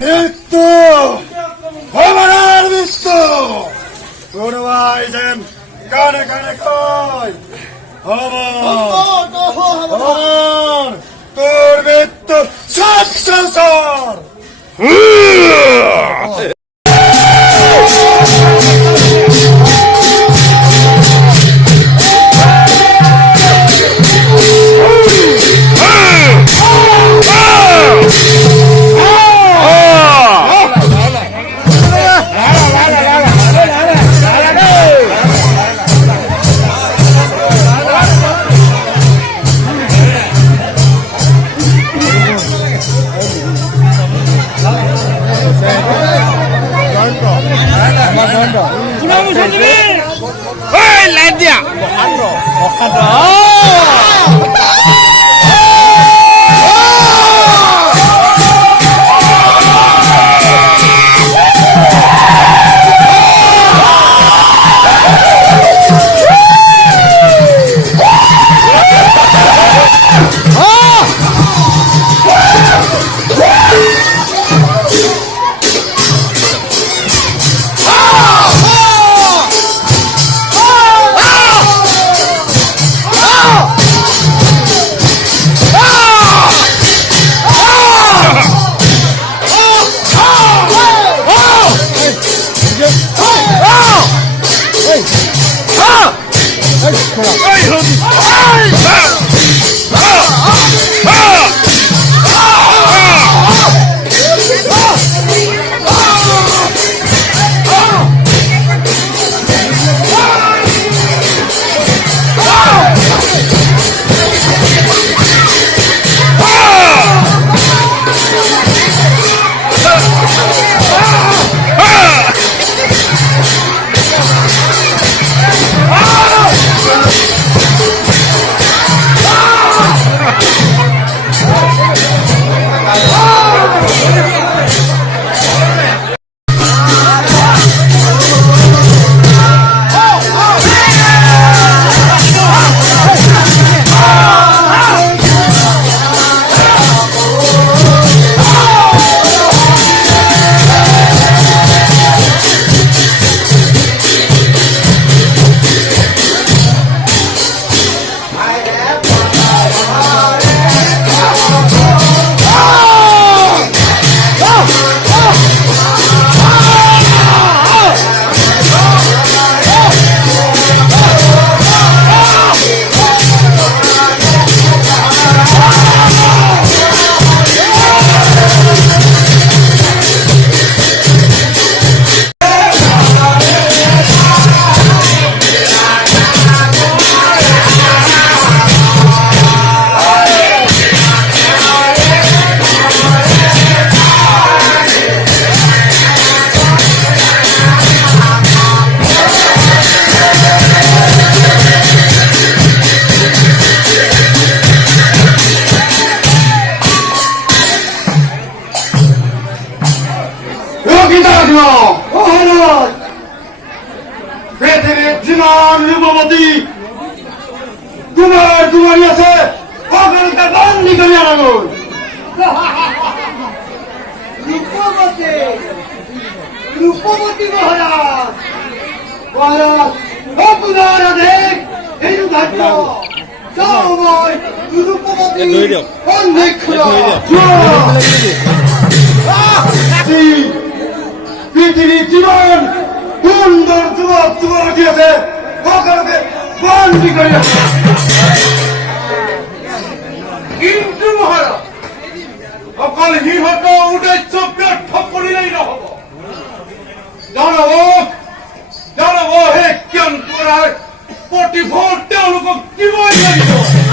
মৃত্যু আমার মৃত্যু কোন ভাই যেন কানে কানে কয় আমার তোর মৃত্যু সাত সংসার লাইট দিয়া পৃথিবীর জীবন রূপবতী কুমার কুমারী আছে সকলকে বন্দি করে আনানো রূপবতী রূপবতী মহারাজ মহারাজ অকুদার দেখ এই ঘটল সময় রূপবতী অনেক পৃথিবীর জীবন সুন্দর যুবক যুবতী আছে সকলকে বন্দি করে কিন্তু মহারাজ অকল সিহঁত উদ্দেশ্য ব্যৰ্থ কৰিলেই নহব জানব সেই জ্ঞান কৰাৰ প্ৰতিফল তেওঁলোকক দিবই লাগিব